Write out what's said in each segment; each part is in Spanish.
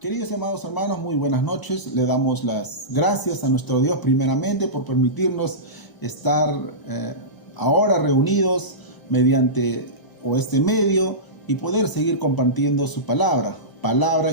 Queridos y amados hermanos, muy buenas noches. Le damos las gracias a nuestro Dios primeramente por permitirnos estar ahora reunidos mediante este medio y poder seguir compartiendo su palabra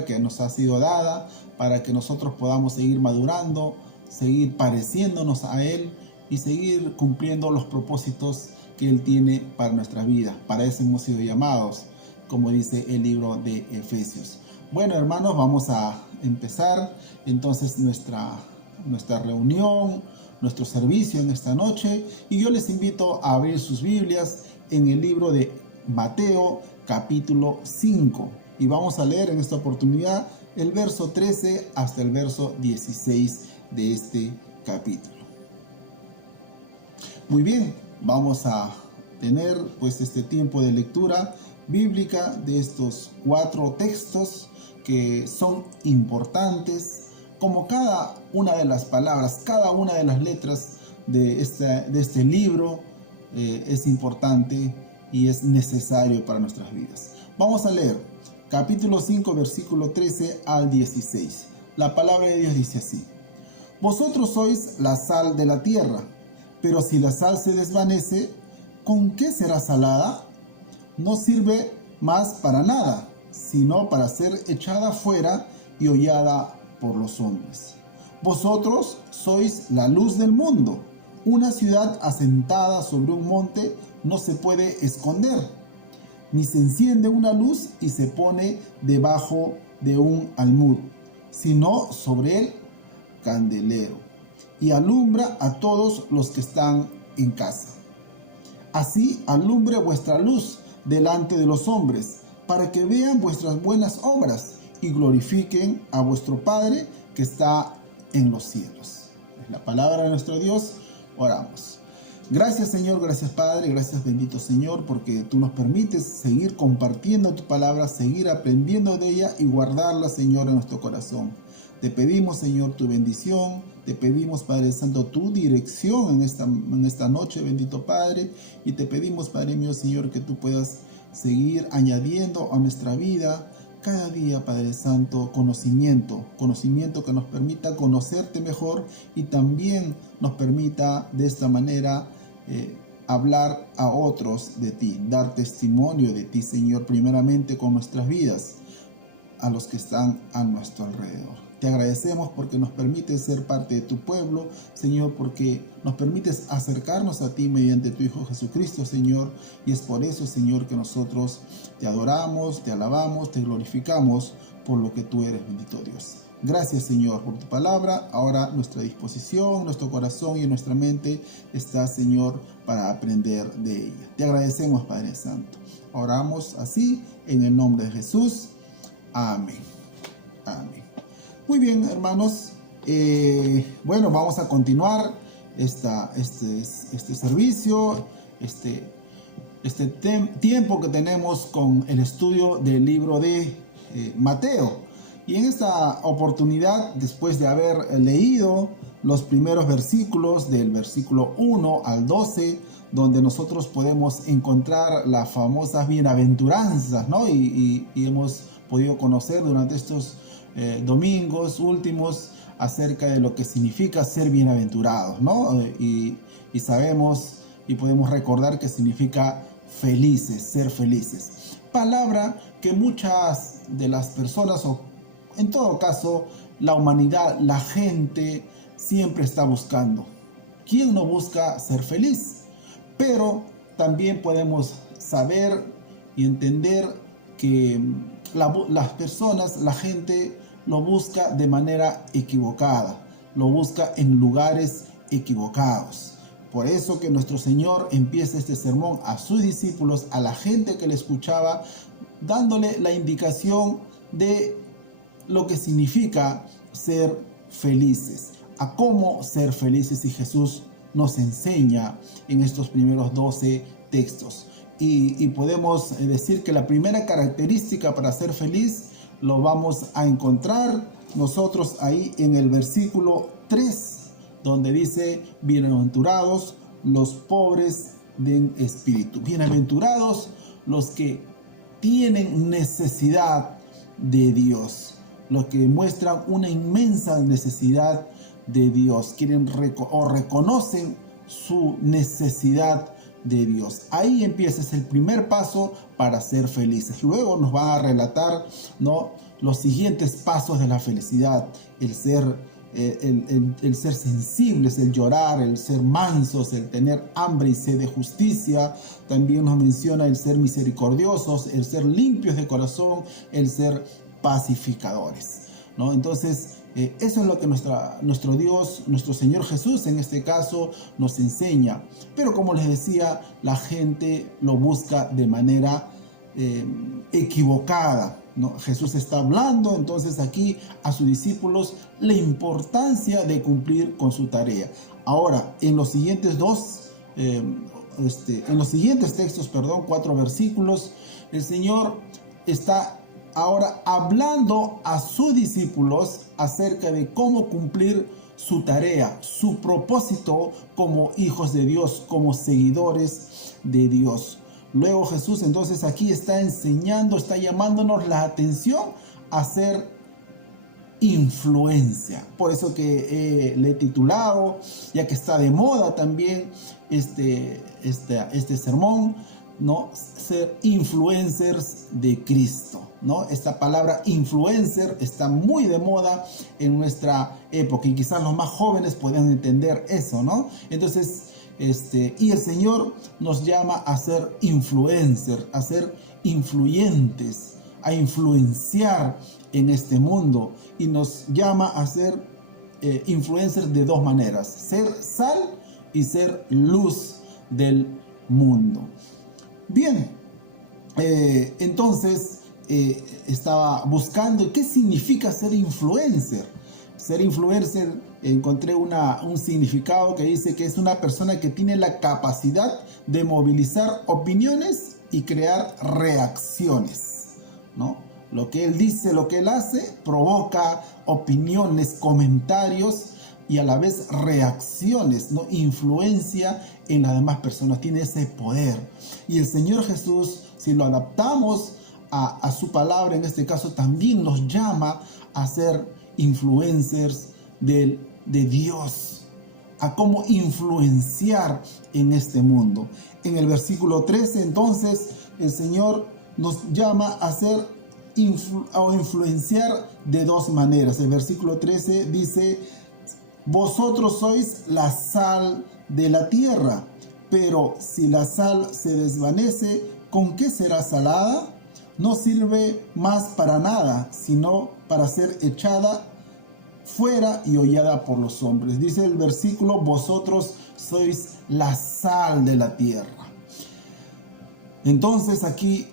que nos ha sido dada para que nosotros podamos seguir madurando, seguir pareciéndonos a Él y seguir cumpliendo los propósitos que Él tiene para nuestra vida. Para eso hemos sido llamados, como dice el libro de Efesios. Bueno, hermanos, vamos a empezar entonces nuestra reunión, nuestro servicio en esta noche, y yo les invito a abrir sus Biblias en el libro de Mateo capítulo 5 y vamos a leer en esta oportunidad el verso 13 hasta el verso 16 de este capítulo. Muy bien, vamos a tener pues este tiempo de lectura bíblica de estos 4 textos que son importantes, como cada una de las palabras, cada una de las letras de este libro es importante y es necesario para nuestras vidas. Vamos a leer capítulo 5, versículo 13 al 16. La palabra de Dios dice así: Vosotros sois la sal de la tierra, pero si la sal se desvanece, ¿con qué será salada? No sirve más para nada, sino para ser echada fuera y hollada por los hombres. Vosotros sois la luz del mundo. Una ciudad asentada sobre un monte no se puede esconder, ni se enciende una luz y se pone debajo de un almud, sino sobre el candelero, y alumbra a todos los que están en casa. Así alumbre vuestra luz delante de los hombres, para que vean vuestras buenas obras y glorifiquen a vuestro Padre que está en los cielos. Es la palabra de nuestro Dios. Oramos. Gracias, Señor, gracias, Padre, gracias, bendito Señor, porque tú nos permites seguir compartiendo tu palabra, seguir aprendiendo de ella y guardarla, Señor, en nuestro corazón. Te pedimos, Señor, tu bendición. Te pedimos, Padre Santo, tu dirección en esta noche, bendito Padre. Y te pedimos, Padre mío, Señor, que tú puedas seguir añadiendo a nuestra vida cada día, Padre Santo, conocimiento que nos permita conocerte mejor y también nos permita de esta manera hablar a otros de ti, dar testimonio de ti, Señor, primeramente con nuestras vidas, a los que están a nuestro alrededor. Te agradecemos porque nos permites ser parte de tu pueblo, Señor, porque nos permites acercarnos a ti mediante tu Hijo Jesucristo, Señor, y es por eso, Señor, que nosotros te adoramos, te alabamos, te glorificamos por lo que tú eres, bendito Dios. Gracias, Señor, por tu palabra. Ahora nuestra disposición, nuestro corazón y nuestra mente está, Señor, para aprender de ella. Te agradecemos, Padre Santo. Oramos así en el nombre de Jesús. Amén. Amén. Muy bien, hermanos. Bueno, vamos a continuar este servicio, tiempo que tenemos con el estudio del libro de Mateo. Y en esta oportunidad, después de haber leído los primeros versículos, del versículo 1 al 12, donde nosotros podemos encontrar las famosas bienaventuranzas, ¿no? Y hemos podido conocer durante estos domingos últimos acerca de lo que significa ser bienaventurados, ¿no? Y sabemos y podemos recordar que significa felices, ser felices. Palabra que muchas de las personas, o en todo caso la humanidad, la gente, siempre está buscando. ¿Quién no busca ser feliz? Pero también podemos saber y entender que las personas, la gente lo busca de manera equivocada, lo busca en lugares equivocados. Por eso que nuestro Señor empieza este sermón a sus discípulos, a la gente que le escuchaba, dándole la indicación de lo que significa ser felices, a cómo ser felices, y Jesús nos enseña en estos primeros 12 textos. Y podemos decir que la primera característica para ser feliz lo vamos a encontrar nosotros ahí en el versículo 3, donde dice: bienaventurados los pobres de espíritu, bienaventurados los que tienen necesidad de Dios. los que muestran una inmensa necesidad de Dios, reconocen su necesidad de Dios. Ahí empieza, es el primer paso para ser felices. Luego nos van a relatar, ¿no?, los siguientes pasos de la felicidad: el ser sensibles, el llorar, el ser mansos, el tener hambre y sed de justicia. También nos menciona el ser misericordiosos, el ser limpios de corazón, el ser pacificadores, ¿no? Entonces, eso es lo que nuestro Dios, nuestro Señor Jesús en este caso nos enseña. Pero como les decía, la gente lo busca de manera equivocada, ¿no? Jesús está hablando entonces aquí a sus discípulos la importancia de cumplir con su tarea. Ahora, en los siguientes textos, 4 versículos, el Señor está ahora hablando a sus discípulos acerca de cómo cumplir su tarea, su propósito como hijos de Dios, como seguidores de Dios. Luego Jesús entonces aquí está enseñando, está llamándonos la atención a hacer influencia. Por eso que le he titulado, ya que está de moda también este sermón, ¿no?, ser influencers de Cristo, ¿no? Esta palabra influencer está muy de moda en nuestra época y quizás los más jóvenes puedan entender eso, ¿no? Entonces, y el Señor nos llama a ser influencers, a ser influyentes, a influenciar en este mundo, y nos llama a ser influencers de dos maneras: ser sal y ser luz del mundo. Bien, entonces estaba buscando qué significa ser influencer. Ser influencer, encontré un significado que dice que es una persona que tiene la capacidad de movilizar opiniones y crear reacciones, ¿no? Lo que él dice, lo que él hace, provoca opiniones, comentarios y a la vez reacciones, ¿no? Influencia en las demás personas, tiene ese poder. Y el Señor Jesús, si lo adaptamos a su palabra, en este caso también nos llama a ser influencers de Dios, a cómo influenciar en este mundo. En el versículo 13, entonces, el Señor nos llama a ser o influenciar de dos maneras. El versículo 13 dice: vosotros sois la sal de la tierra, pero si la sal se desvanece, ¿con qué será salada? No sirve más para nada, sino para ser echada fuera y hollada por los hombres. Dice el versículo: vosotros sois la sal de la tierra. Entonces aquí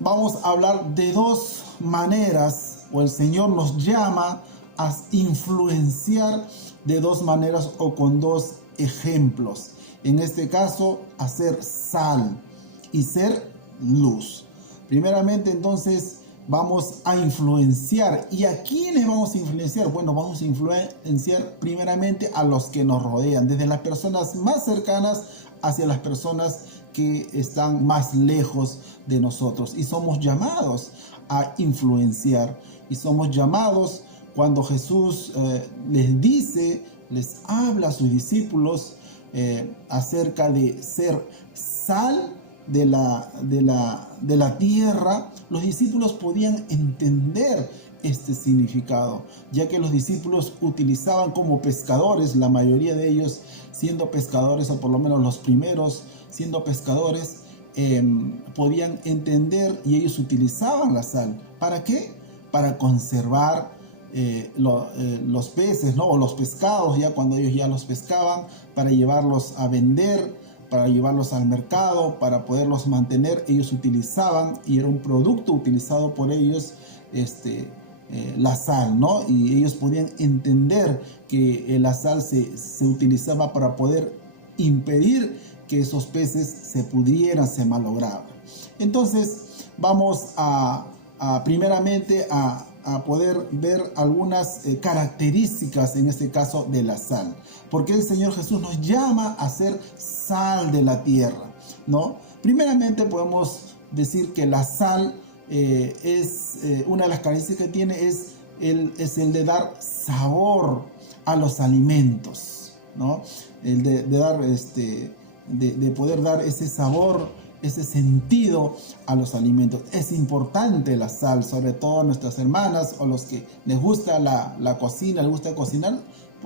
vamos a hablar de dos maneras, o el Señor nos llama a influenciar de dos maneras o con dos ejemplos. En este caso, a ser sal y ser luz. Primeramente, entonces, vamos a influenciar. ¿Y a quiénes vamos a influenciar? Bueno, vamos a influenciar primeramente a los que nos rodean, desde las personas más cercanas hacia las personas que están más lejos de nosotros. Y somos llamados a influenciar. Y somos llamados, cuando Jesús les habla a sus discípulos acerca de ser sal de la tierra, los discípulos podían entender este significado, ya que los discípulos utilizaban como pescadores, la mayoría de ellos siendo pescadores, o por lo menos los primeros siendo pescadores, podían entender, y ellos utilizaban la sal. ¿Para qué? Para conservar los peces, ¿no?, o los pescados, ya cuando ellos ya los pescaban, para llevarlos a vender, para llevarlos al mercado, para poderlos mantener. Ellos utilizaban, y era un producto utilizado por ellos, la sal, ¿no? Y ellos podían entender que la sal se utilizaba para poder impedir que esos peces se pudrieran, se malograban. Entonces vamos primeramente a poder ver algunas características, en este caso, de la sal. Porque el Señor Jesús nos llama a ser sal de la tierra, ¿no? Primeramente podemos decir que la sal es una de las características que tiene, es es el de dar sabor a los alimentos, ¿no? El de dar, de poder dar ese sabor, ese sentido a los alimentos. Es importante la sal, sobre todo a nuestras hermanas o los que les gusta la cocina, les gusta cocinar,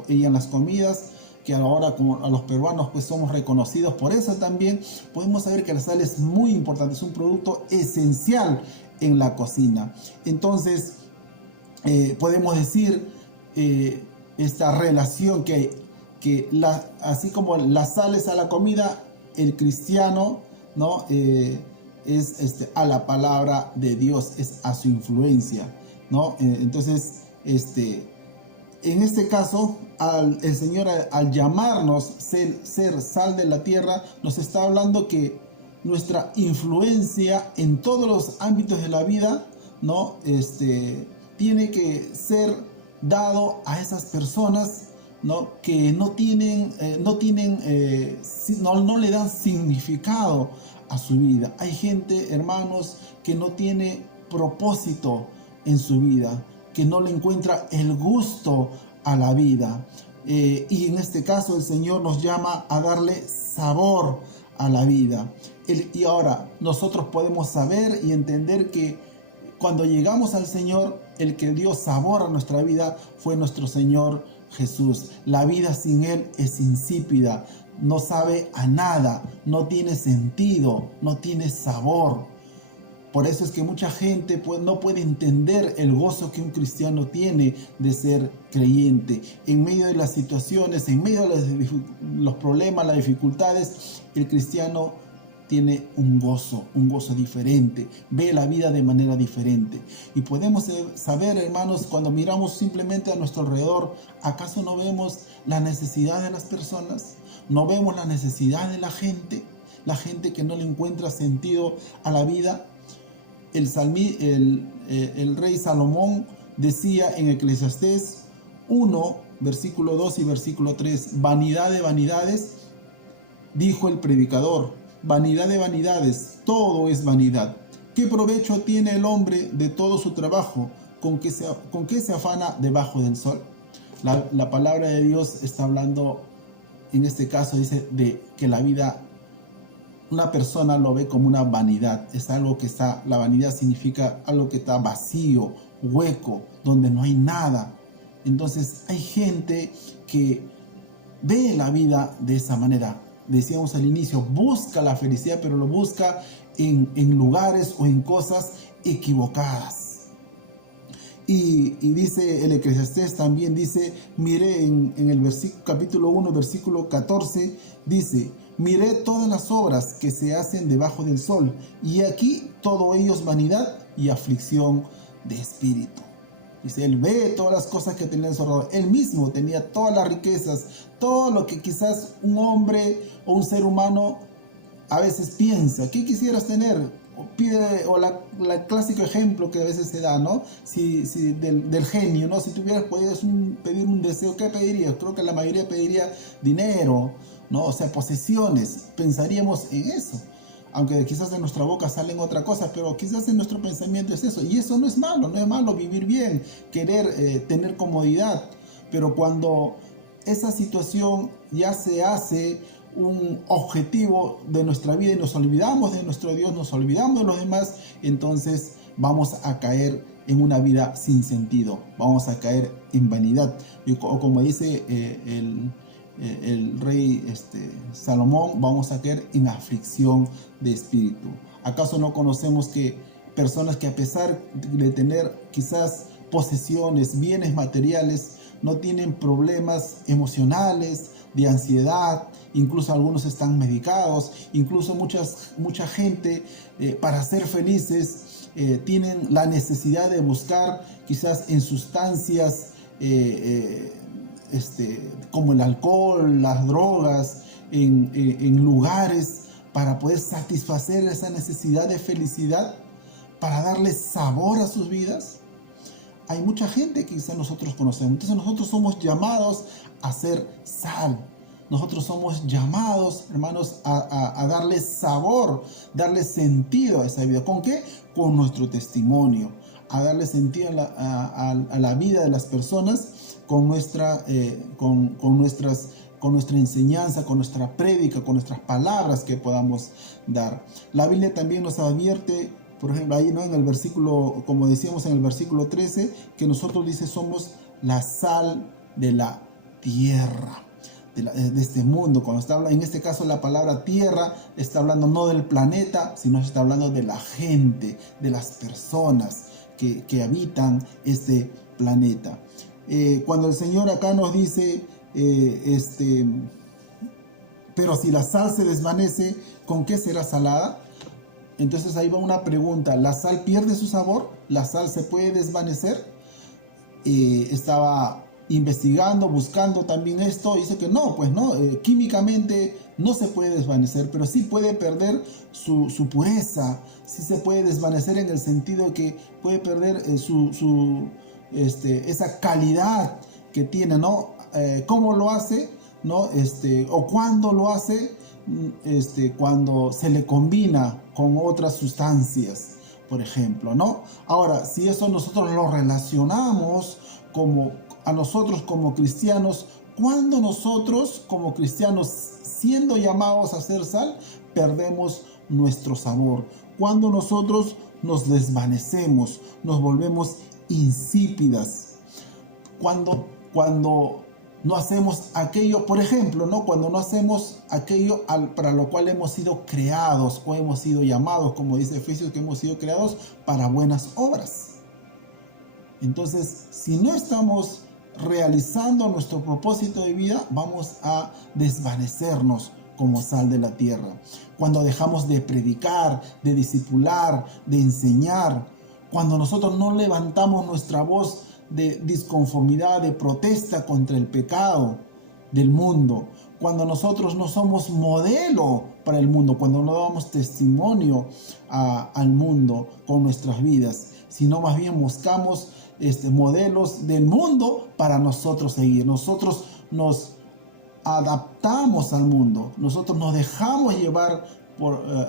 y en las comidas, que ahora como a los peruanos pues somos reconocidos por eso también, podemos saber que la sal es muy importante, es un producto esencial en la cocina. Entonces, podemos decir esta relación así como la sal es a la comida, el cristiano, ¿no? Es a la palabra de Dios, es a su influencia, ¿no? Entonces, en este caso, el Señor al llamarnos ser sal de la tierra, nos está hablando que nuestra influencia en todos los ámbitos de la vida, ¿no? Tiene que ser dado a esas personas, ¿no? Que no le dan significado a su vida. Hay gente, hermanos, que no tiene propósito en su vida, que no le encuentra el gusto a la vida. Y en este caso el Señor nos llama a darle sabor a la vida. Y ahora nosotros podemos saber y entender que cuando llegamos al Señor, el que dio sabor a nuestra vida fue nuestro Señor Jesús. La vida sin Él es insípida, no sabe a nada, no tiene sentido, no tiene sabor. Por eso es que mucha gente no puede entender el gozo que un cristiano tiene de ser creyente. En medio de las situaciones, en medio de los problemas, las dificultades, el cristiano tiene un gozo diferente, ve la vida de manera diferente. Y podemos saber, hermanos, cuando miramos simplemente a nuestro alrededor, ¿acaso no vemos la necesidad de las personas? ¿No vemos la necesidad de la gente? La gente que no le encuentra sentido a la vida. El rey Salomón decía en Eclesiastés 1, versículo 2 y versículo 3, vanidad de vanidades, dijo el predicador, vanidad de vanidades, todo es vanidad. ¿Qué provecho tiene el hombre de todo su trabajo? ¿Con qué se afana debajo del sol? La palabra de Dios está hablando, en este caso dice, de que la vida, una persona lo ve como una vanidad. Es algo que la vanidad significa algo que está vacío, hueco, donde no hay nada. Entonces hay gente que ve la vida de esa manera. Decíamos al inicio, busca la felicidad, pero lo busca en lugares o en cosas equivocadas. Y dice el Eclesiastés, también dice, miré en el capítulo 1, versículo 14, dice, miré todas las obras que se hacen debajo del sol, y aquí todo ello es vanidad y aflicción de espíritu. Dice, él ve todas las cosas que tenía en su alrededor. Él mismo tenía todas las riquezas, todo lo que quizás un hombre o un ser humano a veces piensa. ¿Qué quisieras tener? O la clásico ejemplo que a veces se da, ¿no? Del genio, ¿no? Si tuvieras, podías pedir un deseo, ¿qué pedirías? Creo que la mayoría pediría dinero, ¿no? O sea, posesiones. Pensaríamos en eso. Aunque quizás de nuestra boca salen otra cosa, pero quizás en nuestro pensamiento es eso. Y eso no es malo vivir bien, querer tener comodidad. Pero cuando esa situación ya se hace un objetivo de nuestra vida y nos olvidamos de nuestro Dios, nos olvidamos de los demás, entonces vamos a caer en una vida sin sentido, vamos a caer en vanidad. O como dice el rey Salomón, vamos a caer en aflicción de espíritu. ¿Acaso no conocemos que personas que a pesar de tener quizás posesiones, bienes materiales, no tienen problemas emocionales, de ansiedad, incluso algunos están medicados, incluso mucha gente para ser felices tienen la necesidad de buscar quizás en sustancias como el alcohol, las drogas, en lugares para poder satisfacer esa necesidad de felicidad, para darle sabor a sus vidas? Hay mucha gente que quizás nosotros conocemos. Entonces nosotros somos llamados a ser sal. Nosotros somos llamados, hermanos, a darle sabor, darle sentido a esa vida. ¿Con qué? Con nuestro testimonio. a darle sentido a la vida de las personas con nuestra enseñanza, con nuestra prédica, con nuestras palabras que podamos dar. La Biblia también nos advierte, por ejemplo, ahí, ¿no?, en el versículo, como decíamos en el versículo 13, que nosotros, dice, somos la sal de la tierra, de este mundo. Cuando está hablando, en este caso, la palabra tierra está hablando no del planeta, sino está hablando de la gente, de las personas que habitan este planeta. Cuando el Señor acá nos dice, pero si la sal se desvanece, ¿con qué será salada? Entonces ahí va una pregunta: ¿la sal pierde su sabor? ¿La sal se puede desvanecer? Estaba investigando, buscando también esto, dice que no, pues no, químicamente no se puede desvanecer, pero sí puede perder su pureza, sí se puede desvanecer en el sentido de que puede perder esa calidad que tiene, ¿no? ¿Cómo lo hace? ¿No? O cuándo lo hace, cuando se le combina con otras sustancias, por ejemplo, ¿no? Ahora, si eso nosotros lo relacionamos a nosotros como cristianos, cuando nosotros como cristianos, siendo llamados a ser sal, perdemos nuestro sabor, cuando nosotros nos desvanecemos, nos volvemos insípidas, cuando no hacemos aquello, por ejemplo, ¿no?, cuando no hacemos aquello para lo cual hemos sido creados o hemos sido llamados, como dice Efesios, que hemos sido creados para buenas obras. Entonces, si no estamos realizando nuestro propósito de vida, vamos a desvanecernos como sal de la tierra. Cuando dejamos de predicar, de discipular, de enseñar, cuando nosotros no levantamos nuestra voz de disconformidad, de protesta contra el pecado del mundo, cuando nosotros no somos modelo para el mundo, cuando no damos testimonio al mundo con nuestras vidas, sino más bien buscamos modelos del mundo para nosotros seguir. Nosotros nos adaptamos al mundo, nosotros nos dejamos llevar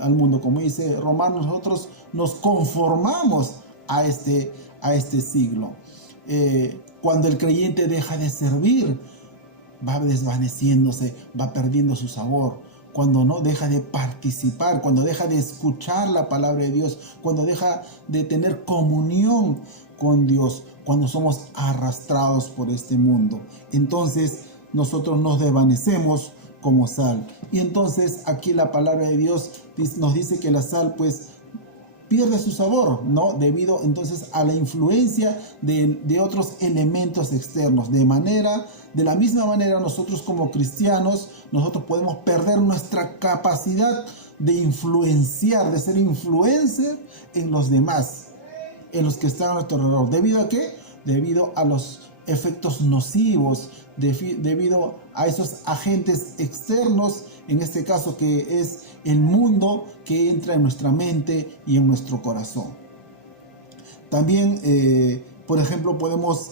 al mundo, como dice Romanos, nosotros nos conformamos a este siglo. Cuando el creyente deja de servir, va desvaneciéndose, va perdiendo su sabor. Cuando no deja de participar, cuando deja de escuchar la palabra de Dios, cuando deja de tener comunión con Dios, cuando somos arrastrados por este mundo, entonces nosotros nos desvanecemos como sal. Y entonces aquí la palabra de Dios nos dice que la sal pues pierde su sabor, ¿no?, debido entonces a la influencia de otros elementos externos. De la misma manera, nosotros como cristianos, nosotros podemos perder nuestra capacidad de influenciar, de ser influencer en los demás, en los que están a nuestro alrededor. ¿Debido a qué? Debido a los efectos nocivos, debido a esos agentes externos, en este caso que es el mundo, que entra en nuestra mente y en nuestro corazón. También, por ejemplo, podemos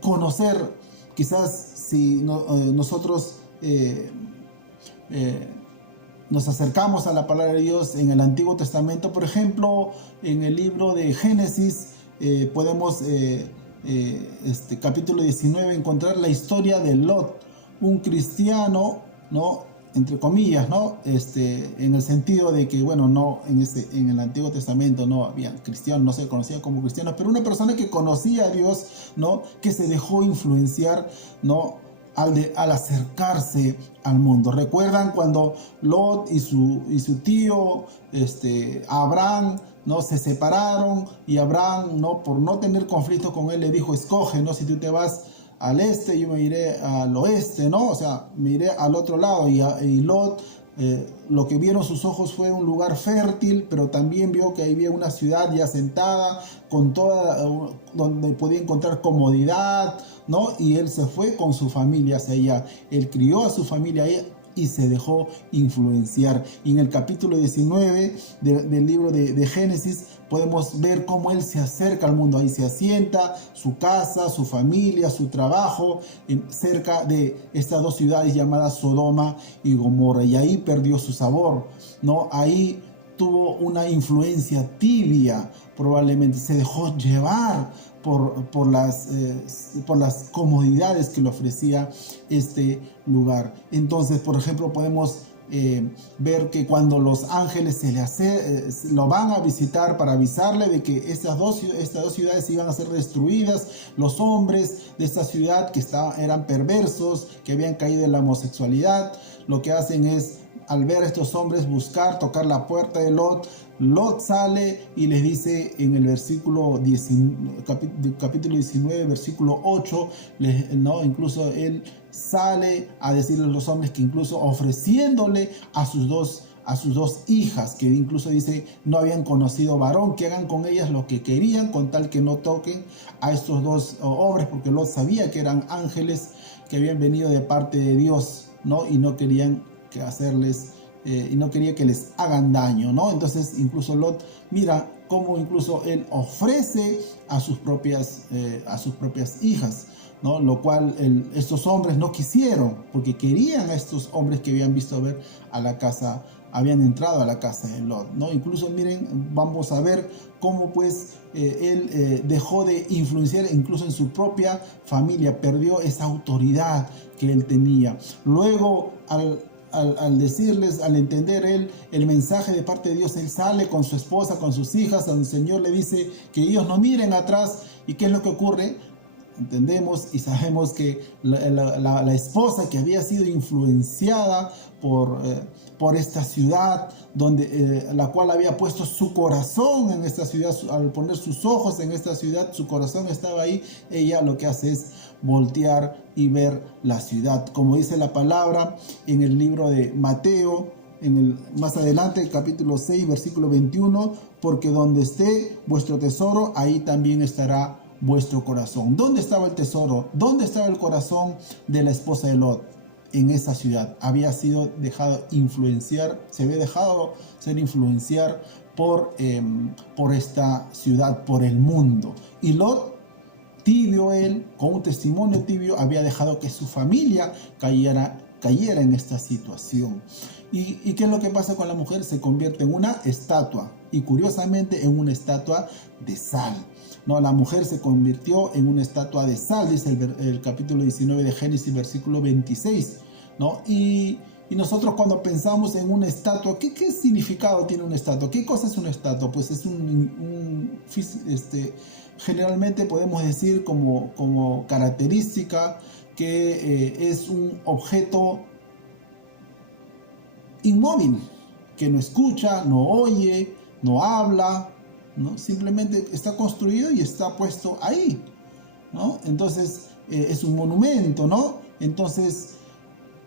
conocer, quizás si nosotros nos acercamos a la palabra de Dios en el Antiguo Testamento, por ejemplo, en el libro de Génesis, podemos capítulo 19 encontrar la historia de Lot, un cristiano, ¿no?, entre comillas, ¿no?, en el sentido de que, bueno, no en el Antiguo Testamento no había cristianos, no se conocían como cristianos, pero una persona que conocía a Dios, ¿no?, que se dejó influenciar, ¿no?, al acercarse al mundo. ¿Recuerdan cuando Lot y su tío Abraham, ¿no?, se separaron, y Abraham, ¿no?, por no tener conflicto con él, le dijo: escoge, ¿no?, si tú te vas al este, yo me iré al oeste, ¿no? O sea, me iré al otro lado. Y Lot, lo que vieron sus ojos fue un lugar fértil, pero también vio que había una ciudad ya asentada, donde podía encontrar comodidad, ¿no? Y él se fue con su familia hacia allá. Él crió a su familia ahí y se dejó influenciar. Y en el capítulo 19 del libro de Génesis podemos ver cómo él se acerca al mundo. Ahí se asienta su casa, su familia, su trabajo, cerca de estas dos ciudades llamadas Sodoma y Gomorra. Y ahí perdió su sabor, ¿no? Ahí tuvo una influencia tibia, probablemente se dejó llevar por las comodidades que le ofrecía este lugar. Entonces, por ejemplo, podemos ver que cuando los ángeles lo van a visitar para avisarle de que estas dos ciudades iban a ser destruidas, los hombres de esta ciudad que eran perversos, que habían caído en la homosexualidad, lo que hacen es, al ver a estos hombres, tocar la puerta de Lot. Lot sale y les dice en el capítulo 19, versículo 8, incluso él sale a decirle a los hombres que incluso ofreciéndole a sus dos hijas, que incluso dice no habían conocido varón, que hagan con ellas lo que querían con tal que no toquen a estos dos hombres, porque Lot sabía que eran ángeles que habían venido de parte de Dios, ¿no? Y no querían y no quería que les hagan daño, ¿no? Entonces incluso Lot, mira cómo incluso él ofrece a sus propias hijas, ¿no? Lo cual estos hombres no quisieron, porque querían a estos hombres que habían habían entrado a la casa de Lot, ¿no? Incluso miren, vamos a ver cómo pues él dejó de influenciar incluso en su propia familia, perdió esa autoridad que él tenía. Luego, al entender él el mensaje de parte de Dios, él sale con su esposa, con sus hijas, donde el Señor le dice que ellos no miren atrás. ¿Y qué es lo que ocurre? Entendemos y sabemos que la esposa que había sido influenciada por esta ciudad, la cual había puesto su corazón en esta ciudad, al poner sus ojos en esta ciudad, su corazón estaba ahí. Ella lo que hace es voltear y ver la ciudad, como dice la palabra en el libro de Mateo, más adelante, el capítulo 6, versículo 21, porque donde esté vuestro tesoro, ahí también estará vuestro corazón. ¿Dónde estaba el tesoro? ¿Dónde estaba el corazón de la esposa de Lot? En esa ciudad. Se había dejado ser influenciar por esta ciudad, por el mundo. Y Lot, tibio él, con un testimonio tibio, había dejado que su familia cayera en esta situación. ¿Y qué es lo que pasa con la mujer? Se convierte en una estatua, y curiosamente en una estatua de sal. No, la mujer se convirtió en una estatua de sal, dice el capítulo 19 de Génesis, versículo 26, ¿no? Y nosotros cuando pensamos en una estatua, ¿qué significado tiene una estatua? ¿Qué cosa es una estatua? Pues es generalmente podemos decir como característica que es un objeto inmóvil, que no escucha, no oye, no habla, ¿no? Simplemente está construido y está puesto ahí, ¿no? Entonces es un monumento, ¿no? Entonces,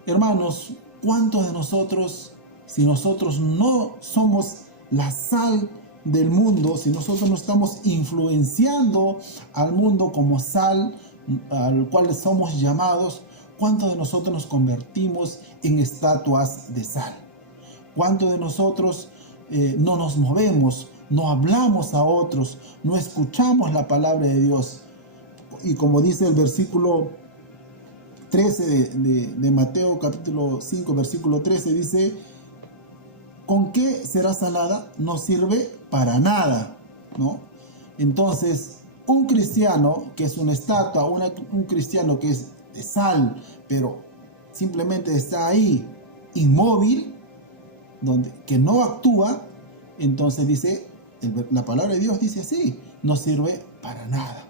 hermanos, ¿cuántos de nosotros, si nosotros no somos la sal del mundo, si nosotros no estamos influenciando al mundo como sal al cual somos llamados, cuántos de nosotros nos convertimos en estatuas de sal? ¿Cuántos de nosotros no nos movemos, no hablamos a otros, no escuchamos la palabra de Dios? Y como dice el versículo 13 de Mateo capítulo 5, versículo 13, dice: ¿con qué será salada? No sirve para nada, ¿no? Entonces, un cristiano que es una estatua, un cristiano que es de sal, pero simplemente está ahí, inmóvil, que no actúa, entonces dice, la palabra de Dios dice así, no sirve para nada.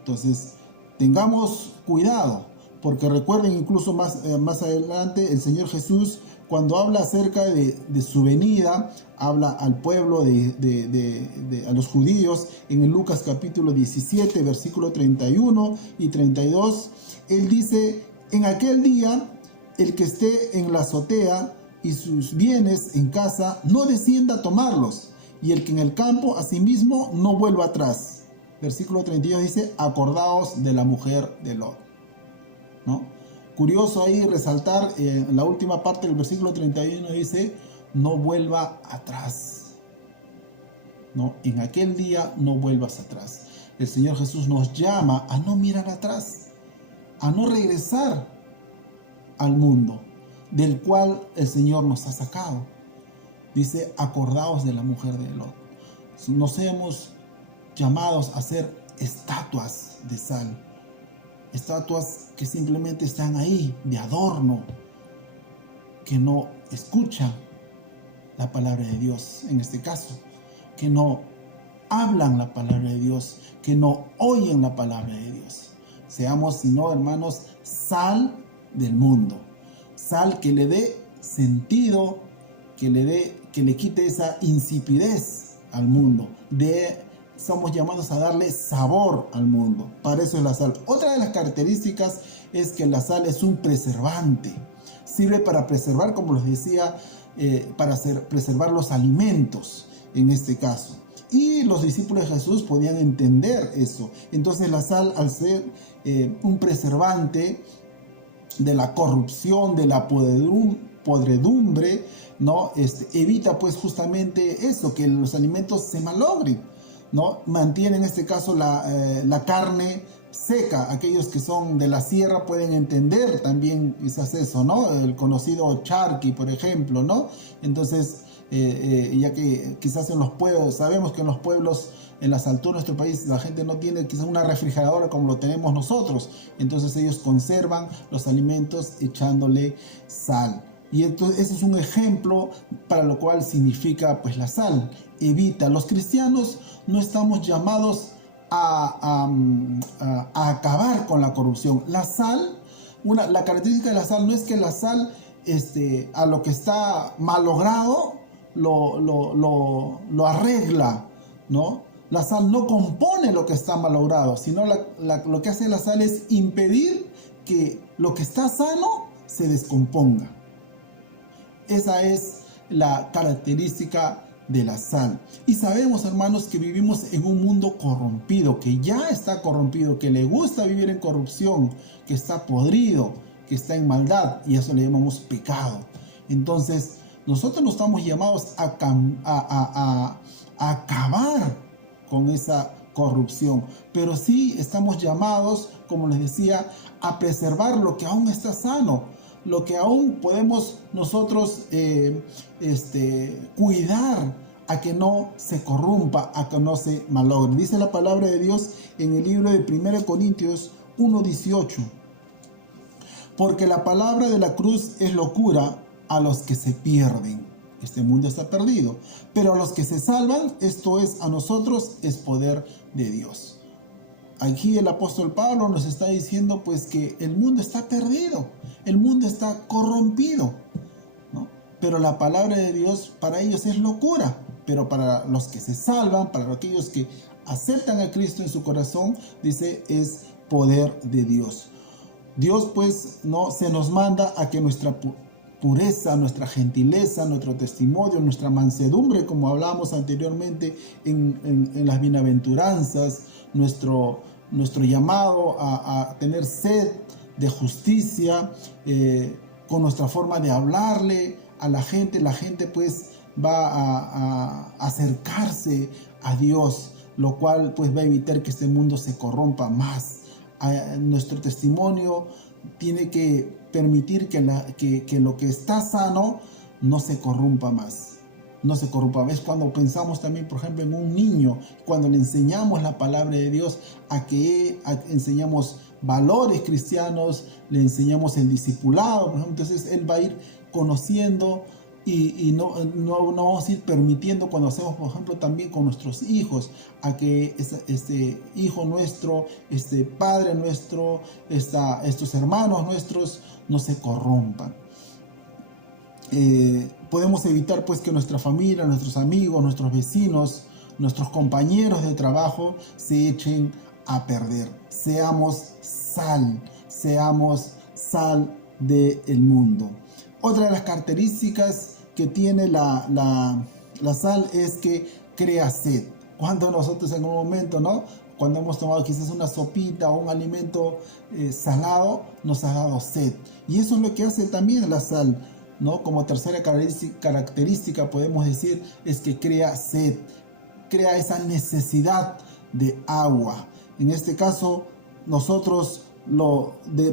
Entonces, tengamos cuidado, porque recuerden incluso más adelante, el Señor Jesús, cuando habla acerca de su venida, habla al pueblo, a los judíos, en el Lucas capítulo 17, versículo 31 y 32, él dice: en aquel día, el que esté en la azotea y sus bienes en casa, no descienda a tomarlos, y el que en el campo asimismo no vuelva atrás. Versículo 32 dice: acordaos de la mujer de Lot, ¿no? Curioso ahí resaltar, la última parte del versículo 31 dice: no vuelva atrás, ¿no? En aquel día no vuelvas atrás. El Señor Jesús nos llama a no mirar atrás, a no regresar al mundo del cual el Señor nos ha sacado. Dice, acordaos de la mujer de Lot. Nos hemos llamados a ser estatuas de sal, estatuas que simplemente están ahí de adorno, que no escuchan la palabra de Dios, en este caso, que no hablan la palabra de Dios, que no oyen la palabra de Dios. Seamos, si no, hermanos, sal del mundo, sal que le dé sentido, que le quite esa insipidez al mundo. Somos llamados a darle sabor al mundo. Para eso es la sal. Otra de las características es que la sal es un preservante. Sirve para preservar, como les decía, preservar los alimentos, en este caso. Y los discípulos de Jesús podían entender eso. Entonces la sal, al ser un preservante de la corrupción, de la podredumbre, ¿no? Evita pues justamente eso, que los alimentos se malogren, ¿no? Mantiene en este caso la carne seca. Aquellos que son de la sierra pueden entender también quizás eso, ¿no? El conocido charqui, por ejemplo, ¿no? Entonces, ya que quizás en los pueblos, sabemos que en los pueblos, en las alturas de nuestro país, la gente no tiene quizás una refrigeradora como lo tenemos nosotros. Entonces ellos conservan los alimentos echándole sal. Y entonces ese es un ejemplo para lo cual significa pues la sal. Evita. Los cristianos no estamos llamados a acabar con la corrupción. La sal, la característica de la sal no es que la sal a lo que está malogrado lo arregla, ¿no? La sal no compone lo que está malogrado, sino lo que hace la sal es impedir que lo que está sano se descomponga. Esa es la característica de la sal. Y sabemos, hermanos, que vivimos en un mundo corrompido, que ya está corrompido, que le gusta vivir en corrupción, que está podrido, que está en maldad, y eso le llamamos pecado. Entonces, nosotros no estamos llamados a acabar con esa corrupción, pero sí estamos llamados, como les decía, a preservar lo que aún está sano, lo que aún podemos nosotros cuidar, a que no se corrompa, a que no se malogre. Dice la palabra de Dios en el libro de 1 Corintios 1:18. Porque la palabra de la cruz es locura a los que se pierden. Este mundo está perdido. Pero a los que se salvan, esto es, a nosotros, es poder de Dios. Aquí el apóstol Pablo nos está diciendo pues que el mundo está perdido, el mundo está corrompido, ¿no? Pero la palabra de Dios para ellos es locura, pero para los que se salvan, para aquellos que aceptan a Cristo en su corazón, dice, es poder de Dios. Dios pues no se nos manda a que nuestra pureza, nuestra gentileza, nuestro testimonio, nuestra mansedumbre, como hablábamos anteriormente en las bienaventuranzas, nuestro llamado a tener sed de justicia, con nuestra forma de hablarle a la gente pues va a acercarse a Dios, lo cual pues va a evitar que este mundo se corrompa más. Nuestro testimonio tiene que permitir que lo que está sano no se corrompa más. No se corrompa. Es cuando pensamos también, por ejemplo, en un niño, cuando le enseñamos la palabra de Dios, enseñamos valores cristianos, le enseñamos el discipulado, por ejemplo, entonces él va a ir conociendo y no vamos a ir permitiendo, cuando hacemos, por ejemplo, también con nuestros hijos, a que este hijo nuestro, este padre nuestro, estos hermanos nuestros no se corrompan. Podemos evitar pues que nuestra familia, nuestros amigos, nuestros vecinos, nuestros compañeros de trabajo se echen a perder. Seamos sal del mundo. Otra de las características que tiene la sal es que crea sed. Cuando nosotros en un momento, ¿no?, cuando hemos tomado quizás una sopita o un alimento salado, nos ha dado sed. Y eso es lo que hace también la sal, ¿no? Como tercera característica podemos decir es que crea sed, crea esa necesidad de agua. En este caso nosotros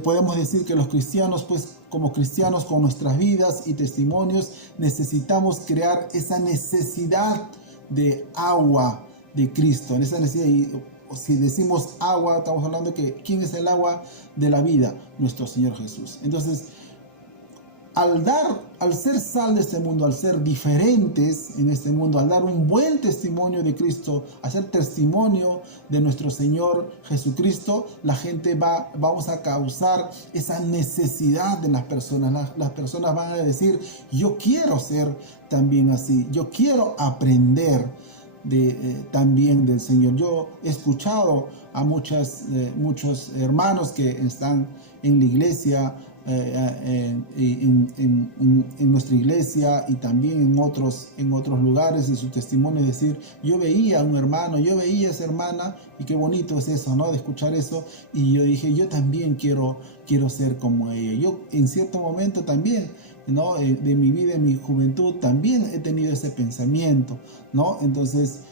podemos decir que los cristianos pues como cristianos, con nuestras vidas y testimonios, necesitamos crear esa necesidad de agua de Cristo, en esa necesidad. Y si decimos agua, estamos hablando de que ¿quién es el agua de la vida? Nuestro Señor Jesús. Entonces, al ser sal de este mundo, al ser diferentes en este mundo, al dar un buen testimonio de Cristo, hacer testimonio de nuestro Señor Jesucristo, la gente vamos a causar esa necesidad de las personas. Las personas van a decir, yo quiero ser también así, yo quiero aprender también del Señor. Yo he escuchado a muchos hermanos que están en la iglesia, en nuestra iglesia y también en otros lugares, en su testimonio, decir, yo veía a un hermano, yo veía a esa hermana, y qué bonito es eso, ¿no? De escuchar eso, y yo dije, yo también quiero ser como ella. Yo en cierto momento también, ¿no? De mi vida, en mi juventud, también he tenido ese pensamiento, ¿no? Entonces,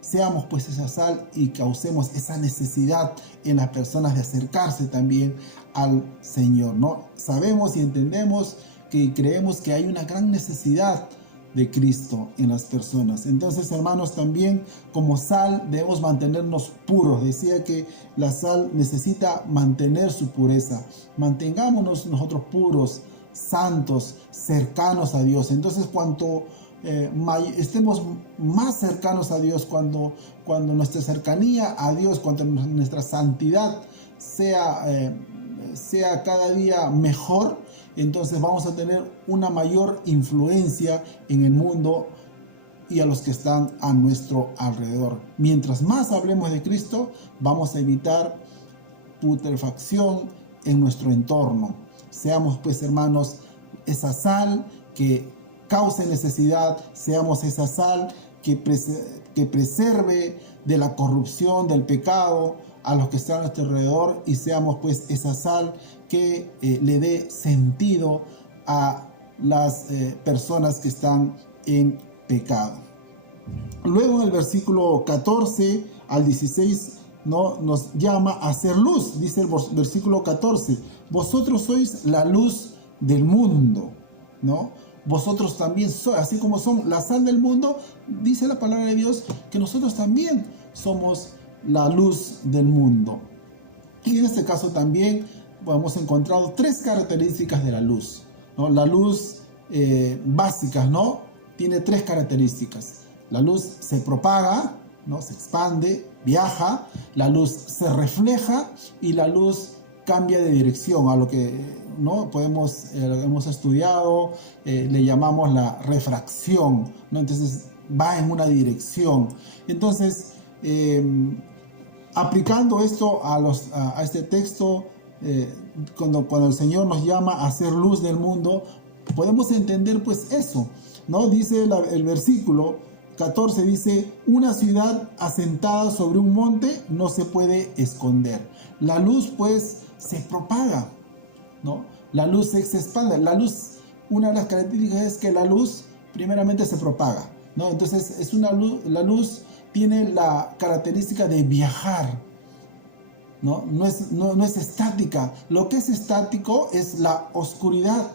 seamos pues esa sal y causemos esa necesidad en las personas de acercarse también al Señor, ¿no? Sabemos y entendemos que creemos que hay una gran necesidad de Cristo en las personas. Entonces, hermanos, también como sal debemos mantenernos puros. Decía que la sal necesita mantener su pureza. Mantengámonos nosotros puros, santos, cercanos a Dios. Entonces, cuanto estemos más cercanos a Dios, cuando nuestra cercanía a Dios, cuando nuestra santidad sea cada día mejor, entonces vamos a tener una mayor influencia en el mundo y a los que están a nuestro alrededor. Mientras más hablemos de Cristo, vamos a evitar putrefacción en nuestro entorno. Seamos pues, hermanos, esa sal que cause necesidad, seamos esa sal que preserve de la corrupción, del pecado a los que están a nuestro alrededor, y seamos pues esa sal que le dé sentido a las personas que están en pecado. Luego en el versículo 14 al 16, ¿no? Nos llama a hacer luz. Dice el versículo 14, vosotros sois la luz del mundo, ¿no? Vosotros también sois, así como son la sal del mundo, dice la palabra de Dios que nosotros también somos la luz del mundo. Y en este caso también hemos encontrado tres características de la luz, ¿no? La luz básica, ¿no? Tiene tres características. La luz se propaga, ¿no? Se expande, viaja, la luz se refleja y la luz cambia de dirección, a lo que, ¿no? hemos estudiado, le llamamos la refracción, ¿no? Entonces va en una dirección. Entonces, aplicando esto a este texto, cuando el Señor nos llama a ser luz del mundo, podemos entender pues eso, ¿no? Dice el versículo 14, dice, una ciudad asentada sobre un monte no se puede esconder. La luz pues se propaga, ¿no? La luz se expande. La luz, una de las características es que la luz primeramente se propaga, ¿no? Entonces es una luz, la luz tiene la característica de viajar, ¿no? No es estática. Lo que es estático es la oscuridad,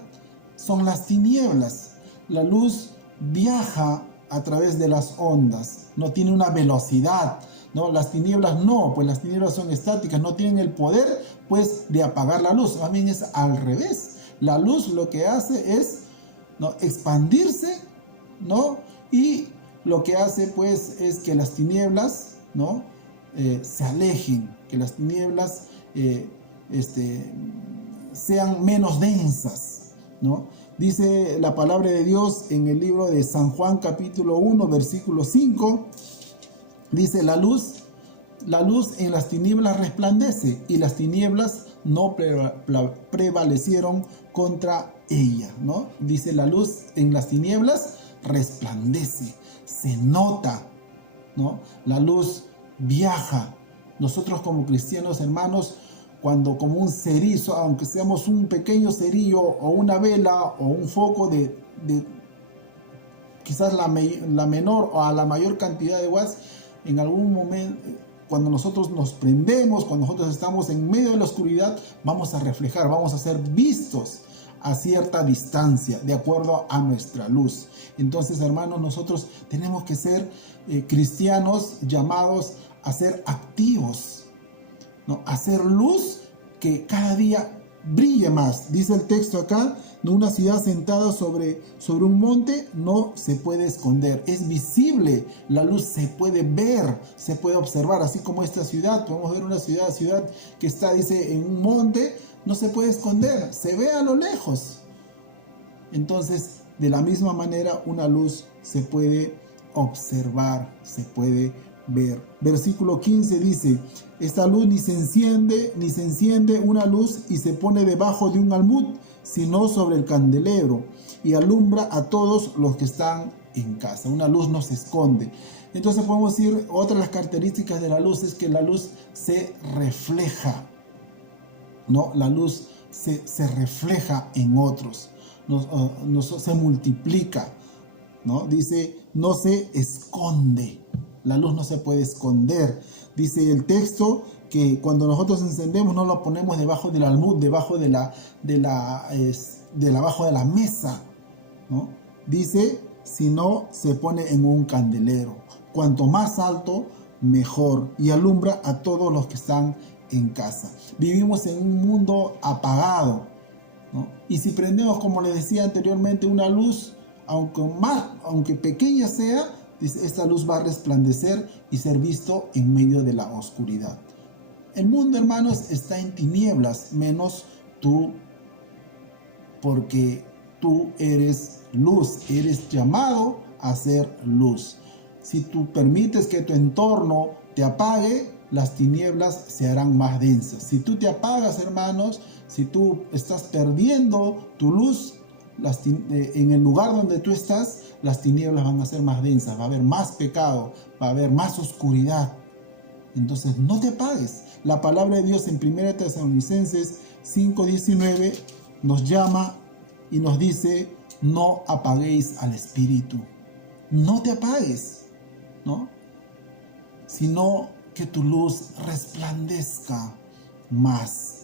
son las tinieblas. La luz viaja a través de las ondas, no tiene una velocidad, ¿no? Las tinieblas no, pues las tinieblas son estáticas, no tienen el poder pues de apagar la luz, más bien es al revés. La luz lo que hace es, ¿no? Expandirse, ¿no? Y lo que hace pues es que las tinieblas, ¿no? Se alejen, que las tinieblas sean menos densas, ¿no? Dice la palabra de Dios en el libro de San Juan capítulo 1 versículo 5, dice, la luz en las tinieblas resplandece y las tinieblas no prevalecieron contra ella, ¿no? Dice, la luz en las tinieblas resplandece, se nota, ¿no? La luz viaja. Nosotros como cristianos, hermanos, cuando como un cerizo, aunque seamos un pequeño cerillo o una vela o un foco de quizás la menor o a la mayor cantidad de watts, en algún momento cuando nosotros nos prendemos, cuando nosotros estamos en medio de la oscuridad, vamos a reflejar, vamos a ser vistos a cierta distancia, de acuerdo a nuestra luz. Entonces, hermanos, nosotros tenemos que ser cristianos llamados a ser activos, ¿no? A ser luz que cada día brille más. Dice el texto acá, ¿no? Una ciudad sentada sobre un monte no se puede esconder. Es visible, la luz se puede ver, se puede observar, así como esta ciudad. Podemos ver una ciudad que está, dice, en un monte, no se puede esconder, se ve a lo lejos. Entonces, de la misma manera, una luz se puede observar, se puede ver. Versículo 15 dice, esta luz ni se enciende una luz y se pone debajo de un almud, sino sobre el candelero, y alumbra a todos los que están en casa. Una luz no se esconde. Entonces podemos decir, otra de las características de la luz es que la luz se refleja, ¿no? La luz se refleja en otros, se multiplica, ¿no? Dice, no se esconde. La luz no se puede esconder. Dice el texto que cuando nosotros encendemos no lo ponemos debajo del almud, debajo abajo de la mesa, ¿no? Dice, sino se pone en un candelero. Cuanto más alto, mejor, y alumbra a todos los que están en casa. Vivimos en un mundo apagado, ¿no? Y si prendemos, como les decía anteriormente, una luz, aunque pequeña sea, esta luz va a resplandecer y ser visto en medio de la oscuridad. El mundo, hermanos, está en tinieblas, menos tú, porque tú eres luz, eres llamado a ser luz. Si tú permites que tu entorno te apague, las tinieblas se harán más densas. Si tú te apagas, hermanos, si tú estás perdiendo tu luz, en el lugar donde tú estás, las tinieblas van a ser más densas, va a haber más pecado, va a haber más oscuridad. Entonces no te apagues. La palabra de Dios en 1 Tesalonicenses 5:19 nos llama y nos dice, no apaguéis al Espíritu. No te apagues, ¿no? Sino que tu luz resplandezca más.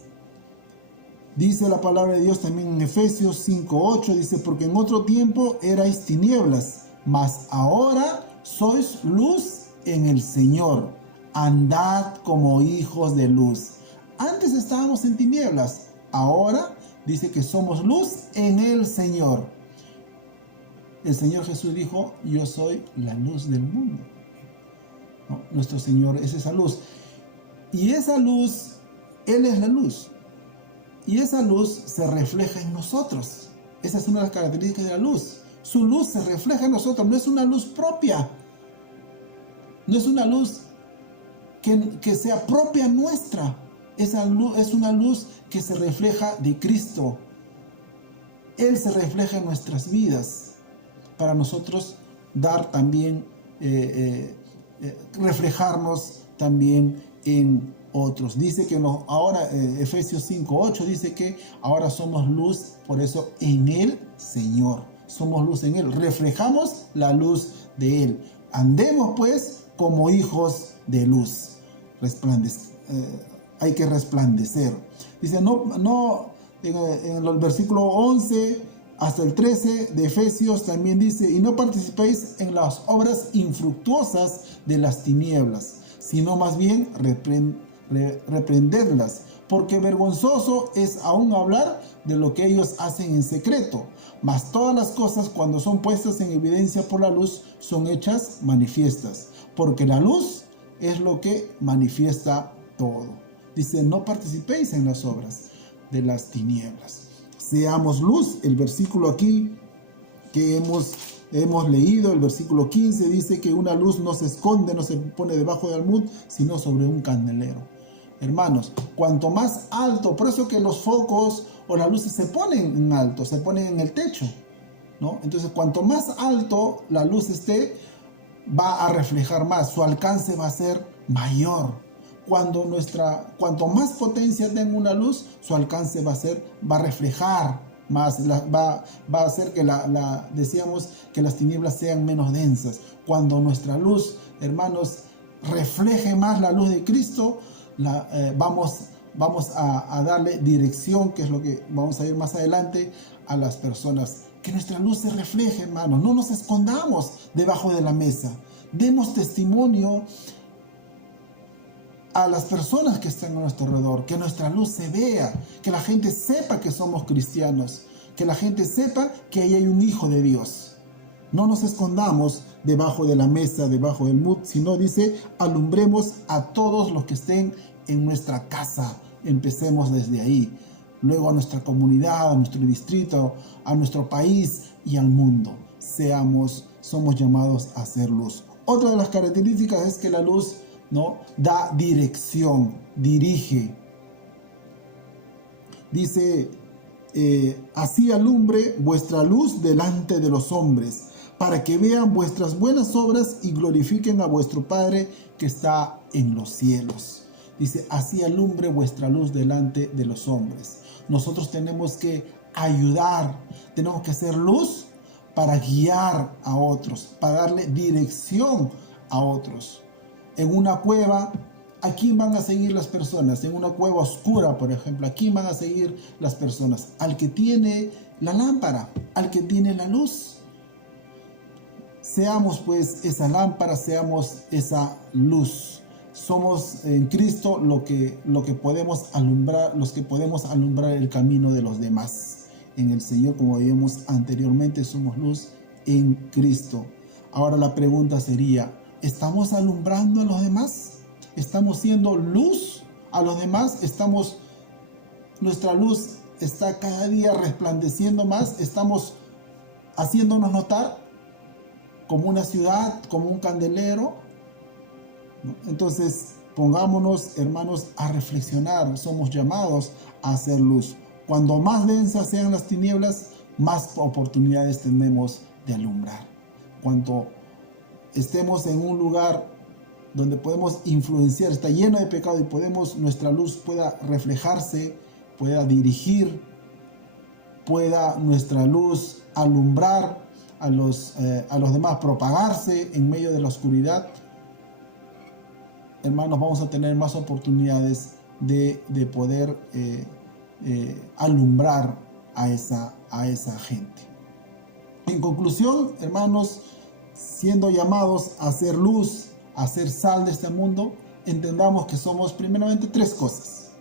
Dice la palabra de Dios también en Efesios 5:8, dice, porque en otro tiempo erais tinieblas, mas ahora sois luz en el Señor. Andad como hijos de luz. Antes estábamos en tinieblas, ahora dice que somos luz en el Señor. El Señor Jesús dijo, yo soy la luz del mundo, ¿no? Nuestro Señor es esa luz. Y esa luz, Él es la luz. Y esa luz se refleja en nosotros. Esa es una de las características de la luz. Su luz se refleja en nosotros, no es una luz propia. No es una luz que sea propia nuestra. Esa luz es una luz que se refleja de Cristo. Él se refleja en nuestras vidas para nosotros dar también, reflejarnos también en otros. Dice que ahora, Efesios 5:8 dice que ahora somos luz, por eso en el Señor. Somos luz en Él, reflejamos la luz de Él. Andemos pues como hijos de luz. Hay que resplandecer. Dice, en el versículo 11 hasta el 13 de Efesios también dice, y no participéis en las obras infructuosas de las tinieblas, sino más bien reprenderlas, porque vergonzoso es aún hablar de lo que ellos hacen en secreto, mas todas las cosas cuando son puestas en evidencia por la luz son hechas manifiestas, porque la luz es lo que manifiesta todo. Dice, no participéis en las obras de las tinieblas. Seamos luz. El versículo aquí que hemos leído, el versículo 15, dice que una luz no se esconde, no se pone debajo del almud, sino sobre un candelero. Hermanos, cuanto más alto, por eso que los focos o las luces se ponen en alto, se ponen en el techo, ¿no? Entonces, cuanto más alto la luz esté, va a reflejar más, su alcance va a ser mayor. Cuanto más potencia tenga una luz, su alcance va a reflejar más, va a hacer que decíamos que las tinieblas sean menos densas. Cuando nuestra luz, hermanos, refleje más la luz de Cristo, vamos a darle dirección, que es lo que vamos a ir más adelante, a las personas. Que nuestra luz se refleje, hermanos. No nos escondamos debajo de la mesa. Demos testimonio a las personas que están a nuestro alrededor, que nuestra luz se vea, que la gente sepa que somos cristianos, que la gente sepa que ahí hay un hijo de Dios. No nos escondamos debajo de la mesa, debajo del mud, sino dice, alumbremos a todos los que estén en nuestra casa. Empecemos desde ahí, luego a nuestra comunidad, a nuestro distrito, a nuestro país y al mundo. Somos llamados a hacer luz. Otra de las características es que la luz, ¿no?, da dirección, dirige. Dice, así alumbre vuestra luz delante de los hombres, para que vean vuestras buenas obras y glorifiquen a vuestro Padre que está en los cielos. Dice, así alumbre vuestra luz delante de los hombres. Nosotros tenemos que ayudar, tenemos que hacer luz para guiar a otros, para darle dirección a otros. En una cueva, ¿a quién van a seguir las personas? En una cueva oscura, por ejemplo, ¿a quién van a seguir las personas? Al que tiene la lámpara, al que tiene la luz. Seamos pues esa lámpara, seamos esa luz. Somos en Cristo lo que podemos alumbrar, los que podemos alumbrar el camino de los demás. En el Señor, como vimos anteriormente, somos luz en Cristo. Ahora la pregunta sería, ¿estamos alumbrando a los demás? ¿Estamos siendo luz a los demás? Nuestra luz está cada día resplandeciendo más. ¿Estamos haciéndonos notar como una ciudad, como un candelero? Entonces, pongámonos, hermanos, a reflexionar. Somos llamados a hacer luz. Cuando más densas sean las tinieblas, más oportunidades tenemos de alumbrar. Cuando estemos en un lugar donde podemos influenciar, está lleno de pecado y nuestra luz pueda reflejarse, pueda dirigir, pueda nuestra luz alumbrar a los demás, propagarse en medio de la oscuridad, hermanos, vamos a tener más oportunidades de poder alumbrar a esa gente. En conclusión, hermanos, siendo llamados a hacer luz, a hacer sal de este mundo, entendamos que somos primeramente tres cosas.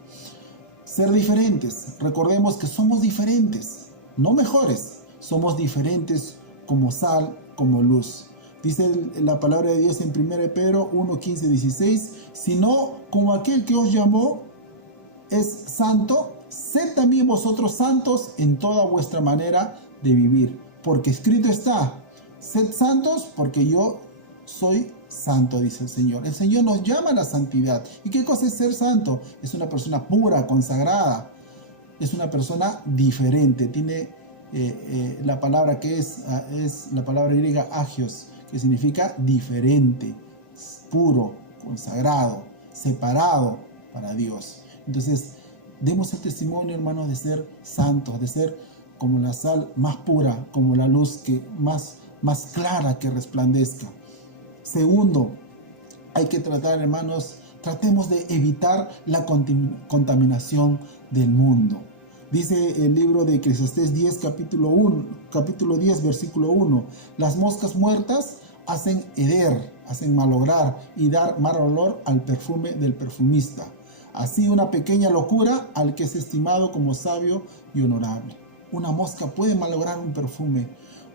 Ser diferentes. Recordemos que somos diferentes, no mejores. Somos diferentes como sal, como luz. Dice la palabra de Dios en 1 Pedro 1, 15, 16, sino como aquel que os llamó es santo, sed también vosotros santos en toda vuestra manera de vivir. Porque escrito está, sed santos porque yo soy santo, dice el Señor. El Señor nos llama a la santidad. ¿Y qué cosa es ser santo? Es una persona pura, consagrada. Es una persona diferente. Tiene la palabra que es la palabra griega agios, que significa diferente, puro, consagrado, separado para Dios. Entonces, demos el testimonio, hermanos, de ser santos, de ser como la sal más pura, como la luz más clara que resplandezca. Segundo, hay que tratemos de evitar la contaminación del mundo. Dice el libro de Eclesiastés 10, capítulo 10, versículo 1, las moscas muertas hacen heder, hacen malograr y dar mal olor al perfume del perfumista. Así una pequeña locura al que es estimado como sabio y honorable. Una mosca puede malograr un perfume.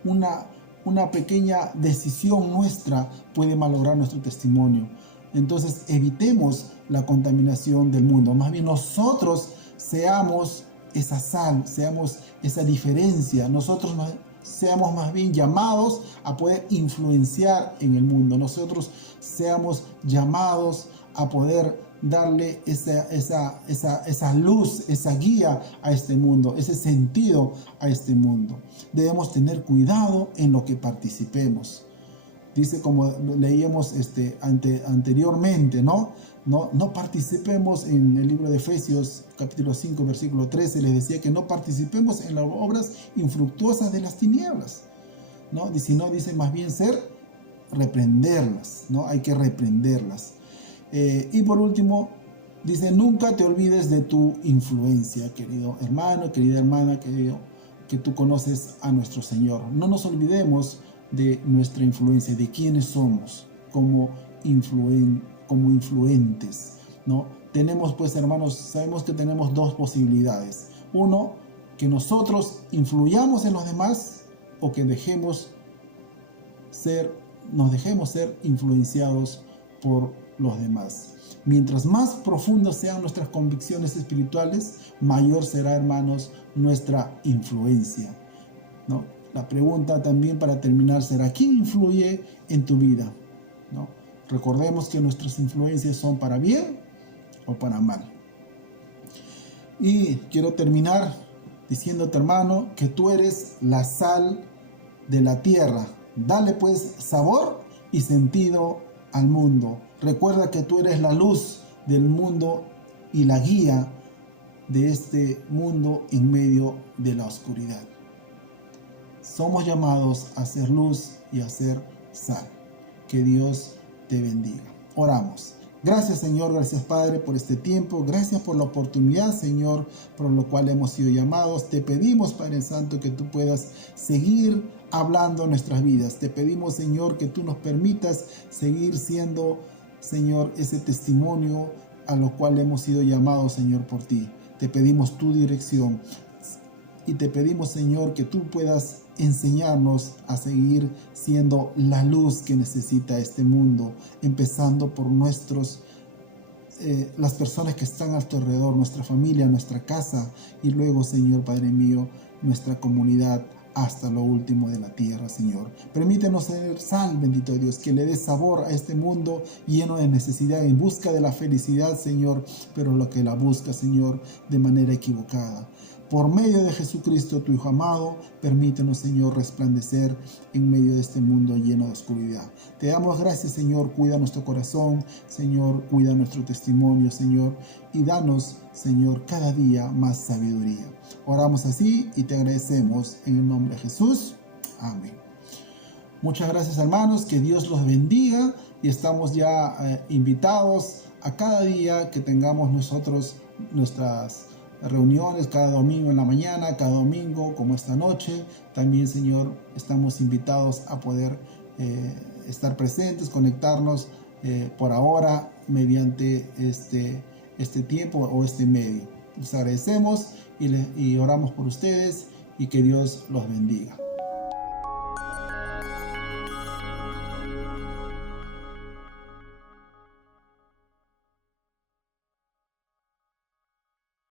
Una pequeña decisión nuestra puede malograr nuestro testimonio. Entonces evitemos la contaminación del mundo. Más bien nosotros seamos esa sal, seamos esa diferencia. Nosotros seamos más bien llamados a poder influenciar en el mundo. Nosotros seamos llamados a poder darle esa luz, esa guía a este mundo, ese sentido a este mundo. Debemos tener cuidado en lo que participemos. Dice, como leíamos anteriormente, ¿no? No participemos en el libro de Efesios, capítulo 5, versículo 13, les decía que no participemos en las obras infructuosas de las tinieblas, ¿no? Sino dice más bien reprenderlas, ¿no? Hay que reprenderlas. Y por último, dice, nunca te olvides de tu influencia, querido hermano, querida hermana, que tú conoces a nuestro Señor. No nos olvidemos de nuestra influencia, de quiénes somos como, como influentes, ¿no? Tenemos, pues, hermanos, sabemos que tenemos dos posibilidades. Uno, que nosotros influyamos en los demás, o que nos dejemos ser influenciados por los demás. Mientras más profundas sean nuestras convicciones espirituales, mayor será, hermanos, nuestra influencia, ¿no? La pregunta también para terminar será, ¿quién influye en tu vida? ¿No? Recordemos que nuestras influencias son para bien o para mal. Y quiero terminar diciéndote, hermano, que tú eres la sal de la tierra. Dale pues sabor y sentido al mundo. Recuerda que tú eres la luz del mundo y la guía de este mundo en medio de la oscuridad. Somos llamados a ser luz y a ser sal. Que Dios te bendiga. Oramos. Gracias, Señor, gracias, Padre, por este tiempo. Gracias por la oportunidad, Señor, por lo cual hemos sido llamados. Te pedimos, Padre Santo, que tú puedas seguir hablando en nuestras vidas. Te pedimos, Señor, que tú nos permitas seguir siendo, Señor, ese testimonio a lo cual hemos sido llamados, Señor, por ti. Te pedimos tu dirección. Y te pedimos, Señor, que tú puedas enseñarnos a seguir siendo la luz que necesita este mundo, empezando por las personas que están a tu alrededor, nuestra familia, nuestra casa, y luego, Señor, Padre mío, nuestra comunidad, hasta lo último de la tierra, Señor. Permítenos ser sal, bendito Dios, que le dé sabor a este mundo lleno de necesidad, en busca de la felicidad, Señor, pero lo que la busca, Señor, de manera equivocada. Por medio de Jesucristo, tu Hijo amado, permítenos, Señor, resplandecer en medio de este mundo lleno de oscuridad. Te damos gracias, Señor. Cuida nuestro corazón, Señor. Cuida nuestro testimonio, Señor. Y danos, Señor, cada día más sabiduría. Oramos así y te agradecemos en el nombre de Jesús. Amén. Muchas gracias, hermanos. Que Dios los bendiga. Y estamos ya invitados a cada día que tengamos nosotros nuestras reuniones, cada domingo en la mañana, cada domingo como esta noche. También, Señor, estamos invitados a poder estar presentes, conectarnos por ahora mediante este tiempo o este medio. Les agradecemos y oramos por ustedes y que Dios los bendiga.